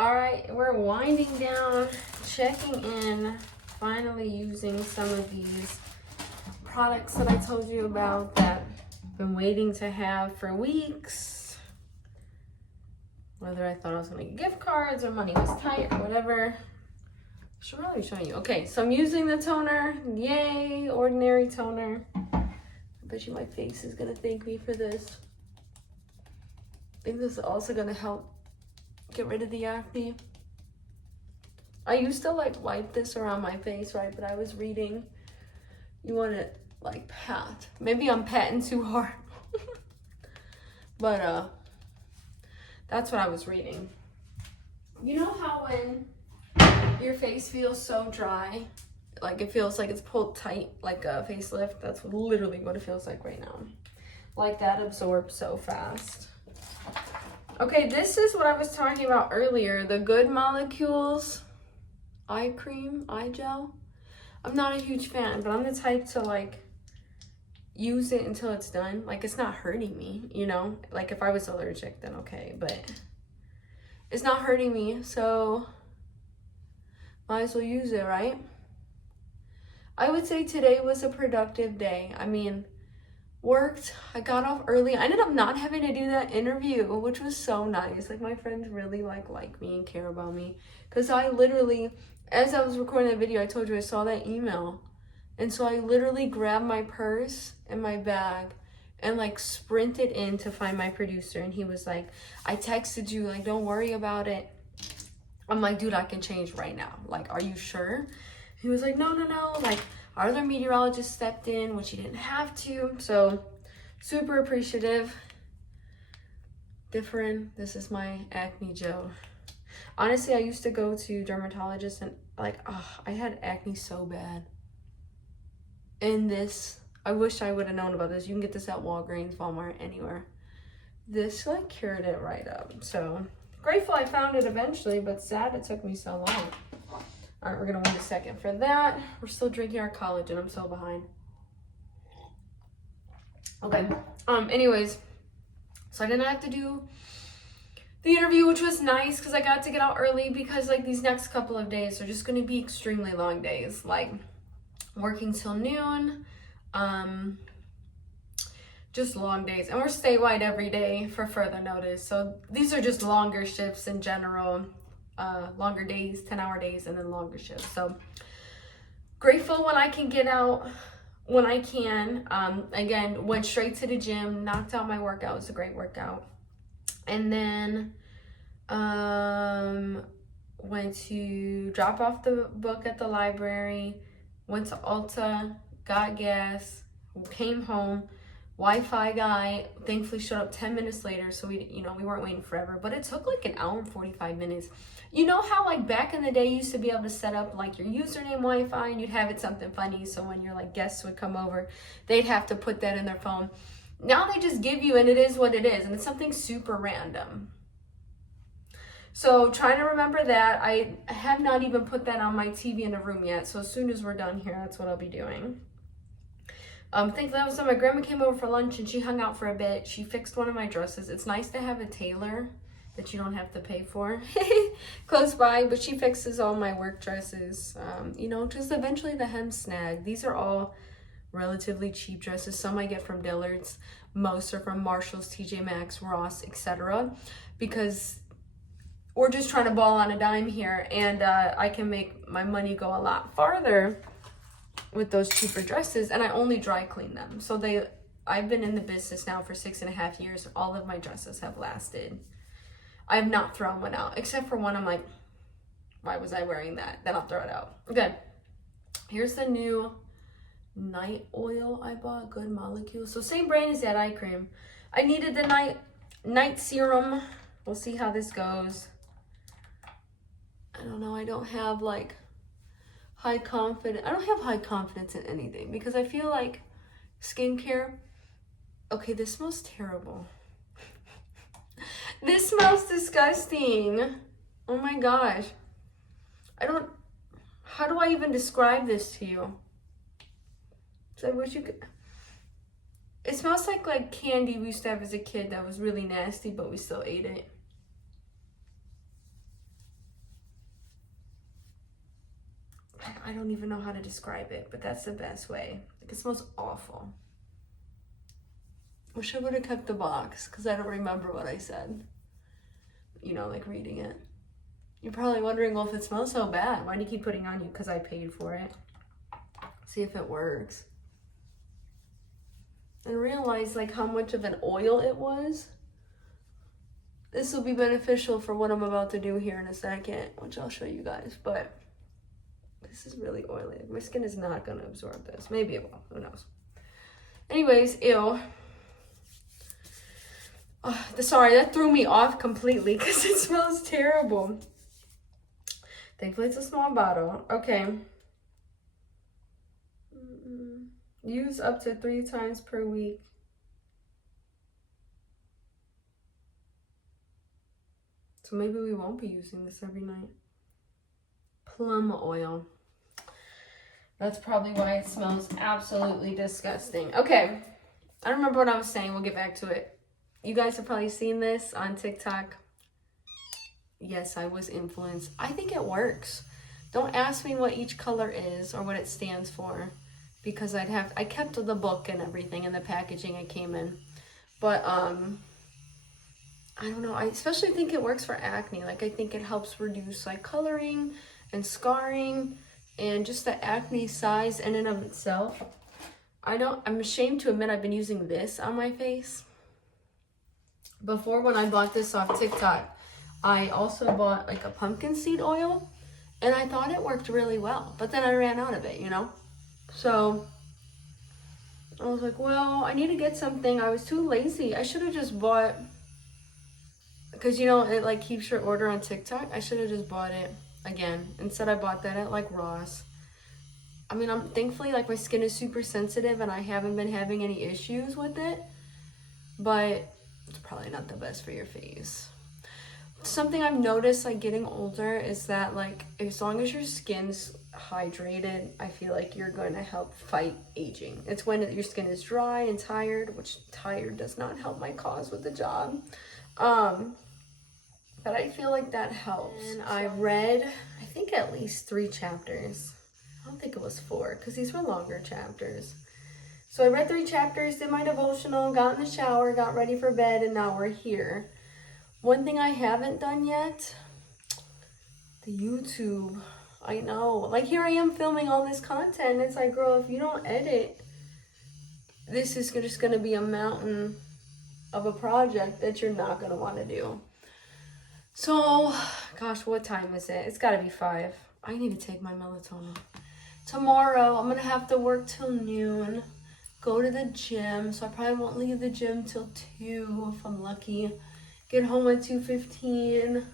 All right, we're winding down, checking in, finally using some of these products that I told you about that I've been waiting to have for weeks. Whether I thought I was gonna get gift cards or money was tight or whatever. I should probably show you. Okay, so I'm using the toner. Yay, Ordinary toner. I bet you my face is gonna thank me for this. I think this is also gonna help get rid of the acne. I used to like wipe this around my face, right? But I was reading, you want to like pat. Maybe I'm patting too hard. But that's what I was reading. You know how when your face feels so dry, like it feels like it's pulled tight, like a facelift? That's literally what it feels like right now. Like that absorbs so fast. Okay, this is what I was talking about earlier, the Good Molecules eye cream, eye gel. I'm not a huge fan, but I'm the type to like use it until it's done. Like it's not hurting me, you know? Like if I was allergic, then okay, but it's not hurting me, so might as well use it, right? I would say today was a productive day. I mean, worked, I got off early. I ended up not having to do that interview, which was so nice. Like my friends really like me and care about me, because I literally, as I was recording that video, I told you I saw that email, and so I literally grabbed my purse and my bag and like sprinted in to find my producer, and he was like, I texted you, like don't worry about it. I'm like, dude, I can change right now, like are you sure? He was like, no, like our other meteorologist stepped in, which he didn't have to. So super appreciative. Different. This is my acne gel. Honestly, I used to go to dermatologists and like, I had acne so bad. And this, I wish I would have known about this. You can get this at Walgreens, Walmart, anywhere. This like cured it right up. So grateful I found it eventually, but sad it took me so long. All right, we're gonna wait a second for that. We're still drinking our collagen. I'm so behind. Okay. Anyways, so I didn't have to do the interview, which was nice because I got to get out early, because like these next couple of days are just gonna be extremely long days, like working till noon, just long days, and we're statewide every day for further notice. So these are just longer shifts in general. Longer days, 10-hour days, and then longer shifts. So grateful when I can get out when I can. Again, went straight to the gym, knocked out my workout. It was a great workout. And then went to drop off the book at the library, went to Ulta, got gas, came home. Wi-Fi guy thankfully showed up 10 minutes later, so we weren't waiting forever, but it took like an hour and 45 minutes. You know how like back in the day you used to be able to set up like your username Wi-Fi and you'd have it something funny, so when your like guests would come over, they'd have to put that in their phone. Now they just give you, and it is what it is, and it's something super random. So trying to remember that. I have not even put that on my TV in the room yet, so as soon as we're done here, that's what I'll be doing. Thankfully that was when my grandma came over for lunch and she hung out for a bit. She fixed one of my dresses. It's nice to have a tailor that you don't have to pay for close by, but she fixes all my work dresses. Just eventually the hem snag. These are all relatively cheap dresses. Some I get from Dillard's. Most are from Marshalls, TJ Maxx, Ross, etc. Because we're just trying to ball on a dime here, and I can make my money go a lot farther with those cheaper dresses, and I only dry clean them. So I've been in the business now for 6.5 years. All of my dresses have lasted. I have not thrown one out, except for one I'm like, why was I wearing that? Then I'll throw it out. Okay, here's the new night oil I bought, Good Molecules. So same brand as that eye cream. I needed the night serum. We'll see how this goes. I don't know, I don't have like I don't have high confidence in anything, because I feel like skincare, okay, this smells terrible. This smells disgusting. Oh my gosh. How do I even describe this to you? So I wish you could. It smells like candy we used to have as a kid that was really nasty, but we still ate it. I don't even know how to describe it, but that's the best way. Like, it smells awful. Wish I would have kept the box because I don't remember what I said. You know, like reading it. You're probably wondering, well, if it smells so bad, why do you keep putting on you? Because I paid for it. See if it works. And realize like how much of an oil it was. This will be beneficial for what I'm about to do here in a second, which I'll show you guys, but this is really oily. My skin is not gonna absorb this. Maybe it will, who knows. Anyways, ew. Sorry, that threw me off completely because it smells terrible. Thankfully, it's a small bottle. Okay. Use up to 3 times per week. So maybe we won't be using this every night. Plum oil. That's probably why it smells absolutely disgusting. Okay. I don't remember what I was saying. We'll get back to it. You guys have probably seen this on TikTok. Yes, I was influenced. I think it works. Don't ask me what each color is or what it stands for, because I kept the book and everything and the packaging it came in. But I don't know. I especially think it works for acne. Like, I think it helps reduce like coloring and scarring and just the acne size in and of itself. I'm ashamed to admit I've been using this on my face. Before, when I bought this off TikTok, I also bought like a pumpkin seed oil, and I thought it worked really well, but then I ran out of it, you know? So I was like, well, I need to get something. I was too lazy. I should have just bought, because you know, it like keeps your order on TikTok. I should have just bought it again. Instead, I bought that at like Ross. I mean, I'm thankfully like my skin is super sensitive and I haven't been having any issues with it, but it's probably not the best for your face. Something I've noticed like getting older is that like as long as your skin's hydrated, I feel like you're going to help fight aging. It's when your skin is dry and tired, which tired does not help my cause with the job. But I feel like that helps. And I read, I think at least 3 chapters. I don't think it was 4 because these were longer chapters. So I read 3 chapters, did my devotional, got in the shower, got ready for bed, and now we're here. One thing I haven't done yet, the YouTube. I know, like here I am filming all this content. It's like, girl, if you don't edit, this is just gonna be a mountain of a project that you're not gonna want to do. So, gosh, what time is it? It's gotta be 5. I need to take my melatonin. Tomorrow, I'm gonna have to work till noon, go to the gym, so I probably won't leave the gym till 2 if I'm lucky. Get home at 2:15.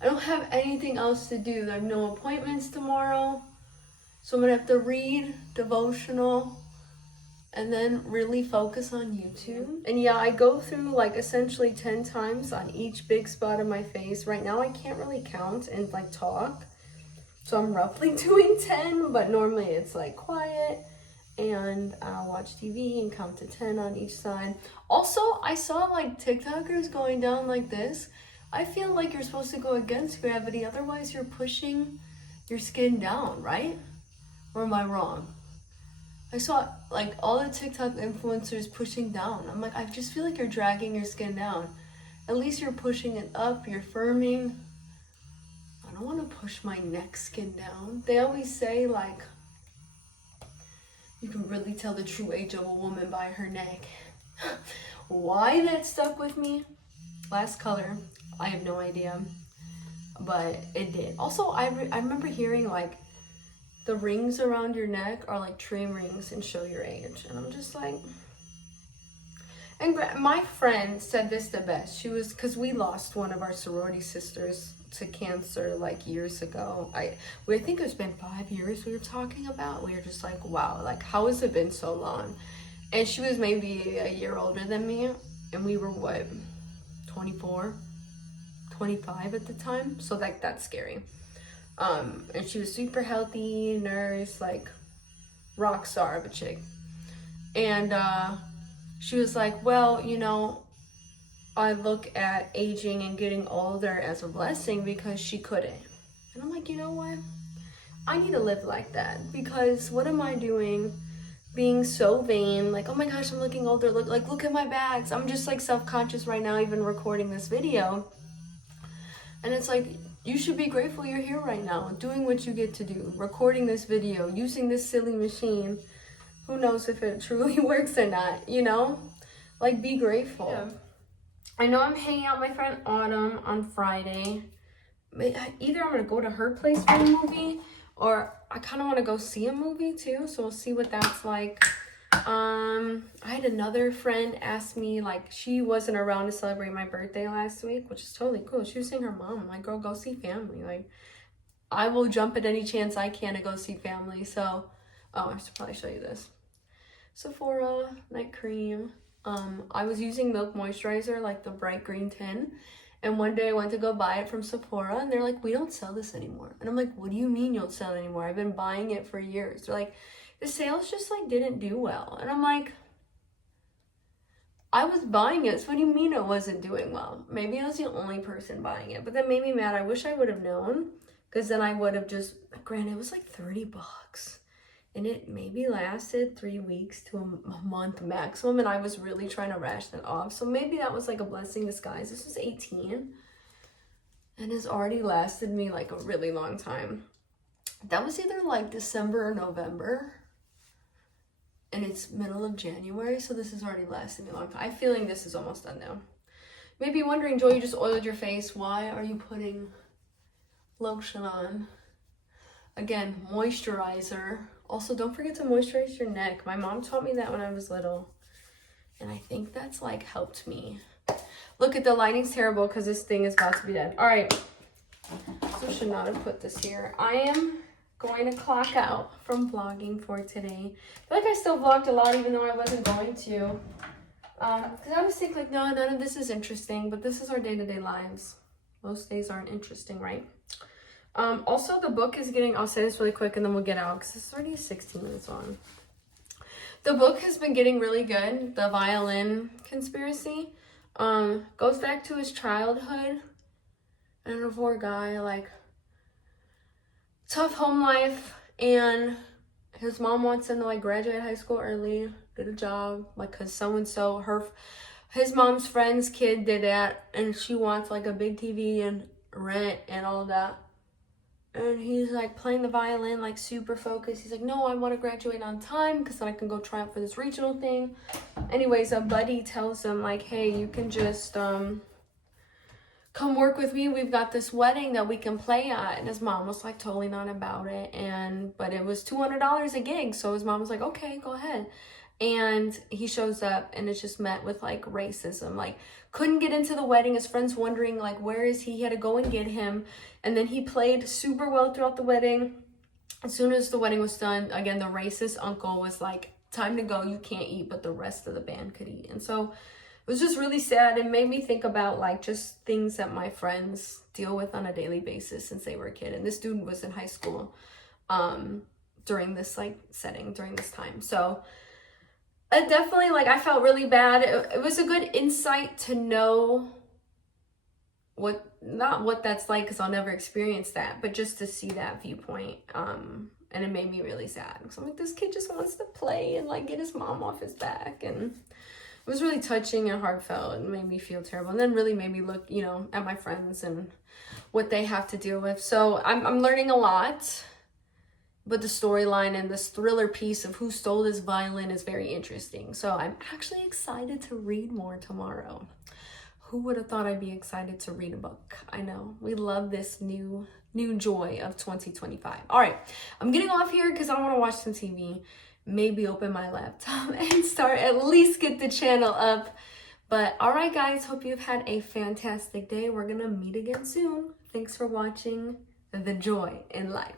I don't have anything else to do. I have no appointments tomorrow. So I'm gonna have to read, devotional, and then really focus on YouTube. And yeah, I go through like essentially 10 times on each big spot of my face. Right now I can't really count and like talk. So I'm roughly doing 10, but normally it's like quiet. And I'll watch TV and count to 10 on each side. Also, I saw like TikTokers going down like this. I feel like you're supposed to go against gravity, otherwise you're pushing your skin down, right? Or am I wrong? I saw like all the TikTok influencers pushing down. I'm like, I just feel like you're dragging your skin down. At least you're pushing it up, you're firming. I don't want to push my neck skin down. They always say like, you can really tell the true age of a woman by her neck. Why that stuck with me? Last color, I have no idea, but it did. Also, I remember hearing like the rings around your neck are like trim rings and show your age. And I'm just like, and my friend said this the best. She was, because we lost one of our sorority sisters to cancer like years ago. I think it's been 5 years we were talking about. We were just like, wow, like how has it been so long? And she was maybe a year older than me, and we were what, 24, 25 at the time. So like that's scary. And she was super healthy, nurse, like rock star of a chick. And she was like, well, you know, I look at aging and getting older as a blessing because she couldn't. And I'm like, you know what? I need to live like that, because what am I doing being so vain, like, oh my gosh, I'm looking older, look at my bags. I'm just like self-conscious right now even recording this video. And it's like, you should be grateful you're here right now, doing what you get to do, recording this video, using this silly machine. Who knows if it truly works or not, you know? Like, be grateful. Yeah. I know I'm hanging out with my friend Autumn on Friday. Either I'm gonna go to her place for a movie, or I kind of want to go see a movie too, so we'll see what that's like. I had another friend ask me, like, she wasn't around to celebrate my birthday last week, which is totally cool. She was saying her mom, like, girl, go see family. Like, I will jump at any chance I can to go see family. So, oh, I should probably show you this. Sephora night cream. I was using Milk Moisturizer, like the bright green tin. And one day I went to go buy it from Sephora, and they're like, we don't sell this anymore. And I'm like, what do you mean you don't sell it anymore? I've been buying it for years. They're like, the sales just like didn't do well. And I'm like, I was buying it, so what do you mean it wasn't doing well? Maybe I was the only person buying it, but that made me mad. I wish I would have known, because then I would have just, granted, it was like $30. And it maybe lasted 3 weeks to a month maximum, and I was really trying to ration it off. So maybe that was like a blessing in disguise. This was 18, and it's already lasted me like a really long time. That was either like December or November, and it's middle of January, so this has already lasted me a long time. I'm feeling this is almost done now. Maybe you're wondering, Joy, you just oiled your face. Why are you putting lotion on? Again, moisturizer. Also, don't forget to moisturize your neck. My mom taught me that when I was little, and I think that's like helped me. Look, at the lighting's terrible because this thing is about to be dead. All right, so should not have put this here. I am going to clock out from vlogging for today. I feel like I still vlogged a lot even though I wasn't going to, because I was thinking like, no, none of this is interesting, but this is our day-to-day lives. Most days aren't interesting, right? Also, the book is getting, I'll say this really quick and then we'll get out because it's already 16 minutes on. The book has been getting really good. The Violin Conspiracy goes back to his childhood. And a poor guy, like, tough home life, and his mom wants him to like graduate high school early, get a job, like, cause so-and-so, his mom's friend's kid did that, and she wants like a big TV and rent and all that. And he's like playing the violin, like super focused. He's like, no, I want to graduate on time because then I can go try out for this regional thing. Anyways, a buddy tells him like, hey, you can just come work with me. We've got this wedding that we can play at. And his mom was like totally not about it. But it was $200 a gig. So his mom was like, okay, go ahead. And he shows up and it's just met with like racism, like couldn't get into the wedding. His friend's wondering like, where is he? He had to go and get him. And then he played super well throughout the wedding. As soon as the wedding was done, again, the racist uncle was like, time to go, you can't eat, but the rest of the band could eat. And so it was just really sad. It made me think about like just things that my friends deal with on a daily basis since they were a kid. And this dude was in high school during this like setting, during this time. So it definitely, like, I felt really bad. It was a good insight to know not what that's like, because I'll never experience that, but just to see that viewpoint. And it made me really sad because I'm like, this kid just wants to play and like get his mom off his back. And it was really touching and heartfelt and made me feel terrible. And then really made me look, you know, at my friends and what they have to deal with. So I'm learning a lot. But the storyline and this thriller piece of who stole this violin is very interesting. So I'm actually excited to read more tomorrow. Who would have thought I'd be excited to read a book? I know. We love this new joy of 2025. All right. I'm getting off here because I want to watch some TV. Maybe open my laptop and start at least get the channel up. But all right, guys. Hope you've had a fantastic day. We're going to meet again soon. Thanks for watching The Joy in Life.